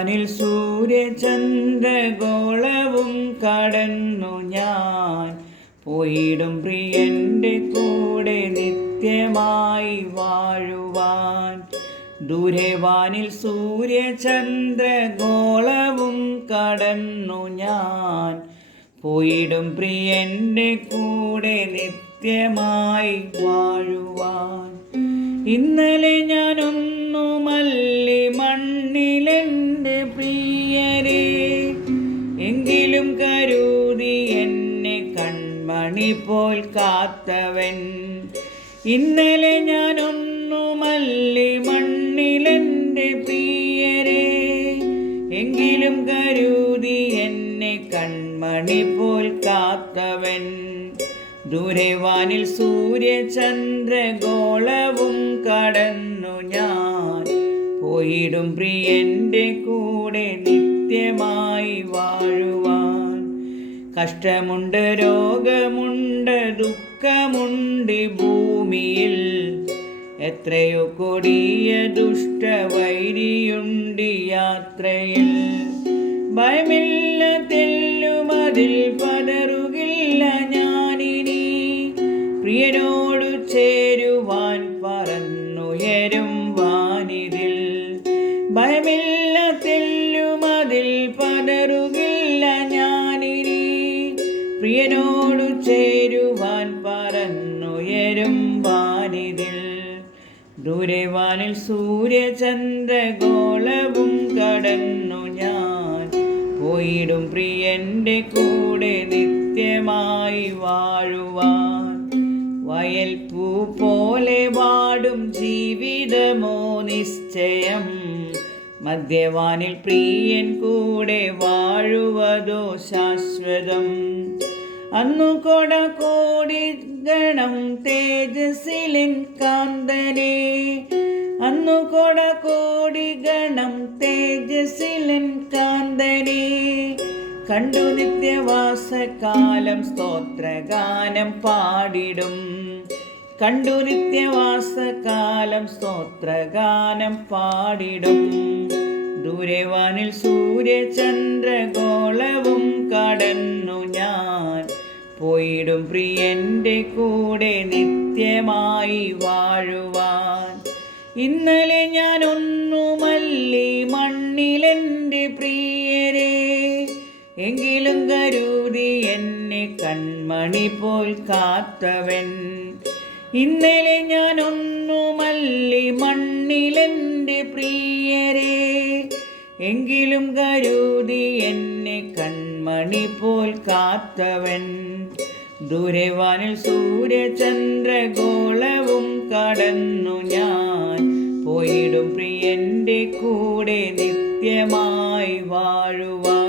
ദൂരവാനിൽ സൂര്യചന്ദ്രഗോളവും കടന്നു ഞാൻ പോയിടും പ്രിയന്റെ കൂടെ നിത്യമായി വാഴുവാൻ. ദൂരവാനിൽ സൂര്യചന്ദ്രഗോളവും കടന്നു ഞാൻ പോയിടും പ്രിയന്റെ കൂടെ നിത്യമായി വാഴുവാൻ. ഇന്നലെ ഞാനൊന്നുമല്ലി മണ്ണിലെൻ്റെ പ്രിയരെ, എങ്കിലും കരുതി എന്നെ കൺമണി പോൽ കാത്തവൻ. ഇന്നലെ ഞാനൊന്നുമല്ലി മണ്ണിലെൻ്റെ പ്രിയരെ, എങ്കിലും കരുതി എന്നെ കൺമണി പോൽ കാത്തവൻ. ദൂരവാനിൽ സൂര്യചന്ദ്രഗോളവും കടന്നു ഞാൻ പോയിടും പ്രിയന്റെ കൂടെ നിത്യമായി വാഴുവാൻ. കഷ്ടമുണ്ട്, രോഗമുണ്ട്, ദുഃഖമുണ്ട് ഭൂമിയിൽ, എത്രയോ കൊടിയ ദുഷ്ടവൈരിയുണ്ട് യാത്രയിൽ. ഭയമില്ല, തെല്ലുമതിൽ പതറുകില്ല ഞാനിനി, പ്രിയനോടു ചേരുവാൻ പറന്നുയരും വാനിതിൽ. ഭയമില്ല, തെല്ലുമതിൽ പതറുകില്ല ഞാനിനി, പ്രിയനോടു ചേരുവാൻ പറന്നുയരും വാനിതിൽ. ദൂരവാനിൽ സൂര്യചന്ദ്രഗോളവും കടന്നു ഞാൻ പോയിടും പ്രിയന്റെ കൂടെ നിത്യമായി വാഴുവാൻ. വയൽ പൂ പോലെ വാടും ജീവിതമോ നിശ്ചയം, മധ്യവാനിൽ പ്രിയൻ കൂടെ വാഴുവതോ ശാശ്വതം. അന്നു കൊട കോടി ഗണം തേജസ്സിലിൻ കാന്തനെ, അന്നു കൊട കോടി ഗണം തേജസ്സിലിൻ കാന്തനെ, കണ്ടു നിത്യവാസകാലം സ്തോത്രഗാനം പാടിടും. കണ്ടു നിത്യവാസകാലം സ്തോത്രഗാനം പാടിടും. ദൂരവാനിൽ സൂര്യചന്ദ്രഗോളവും കടന്നു ഞാൻ പോയിടും പ്രിയന്റെ കൂടെ നിത്യമായി വാഴുവാൻ. ഇന്നലെ ഞാനൊന്നുമല്ലി മണ്ണിലെൻ്റെ പ്രിയരെ, എങ്കിലും കരുതി എന്നെ കൺമണി പോൽ കാത്തവൻ. ഇന്നലെ ഞാനൊന്നുമല്ലി മണ്ണിലെൻ്റെ പ്രിയരെ, എങ്കിലും കരുതി എന്നെ കൺമണി പോൽ കാത്തവൻ. ദൂരവാനിൽ സൂര്യചന്ദ്രഗോളവും കടന്നു ഞാൻ പോയിടും പ്രിയന്റെ കൂടെ നിത്യമായി വാഴുവാൻ.